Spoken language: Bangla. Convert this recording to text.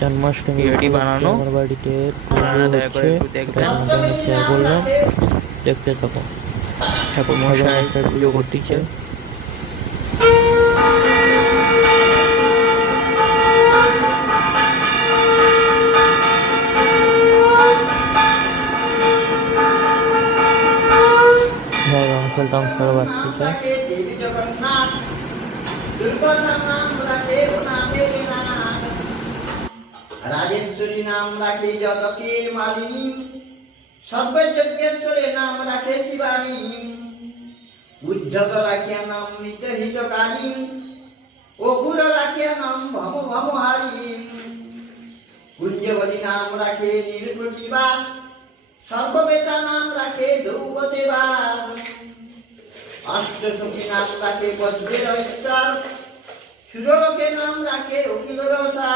জন্মাষ্টমী বানানো আমার বাড়িতে দয়া করে একটু দেখবেন। শেয়ার করলাম, দেখতে থাকো। ঠাকুর মশাই পুজো করতেছে। রাজেশ্বরী নাম রাখে জগতের মালিনী, সর্বযজ্ঞেশ্বরের নাম রাখে শিবানী, উদ্ধত রাখিয়া নাম মৃত হিতকারী, অঘুর রাখিয়া নাম ভম ভমহারী, কুঞ্জবলী নাম রাখে নীলপ্রতিবাস, সর্ববেতা নাম রাখে দ্রৌপদী বাস, অষ্টসখী নাম রাখে বজ্রের ঐশ্বর, সুরলোকের নাম রাখে অখিল রসা।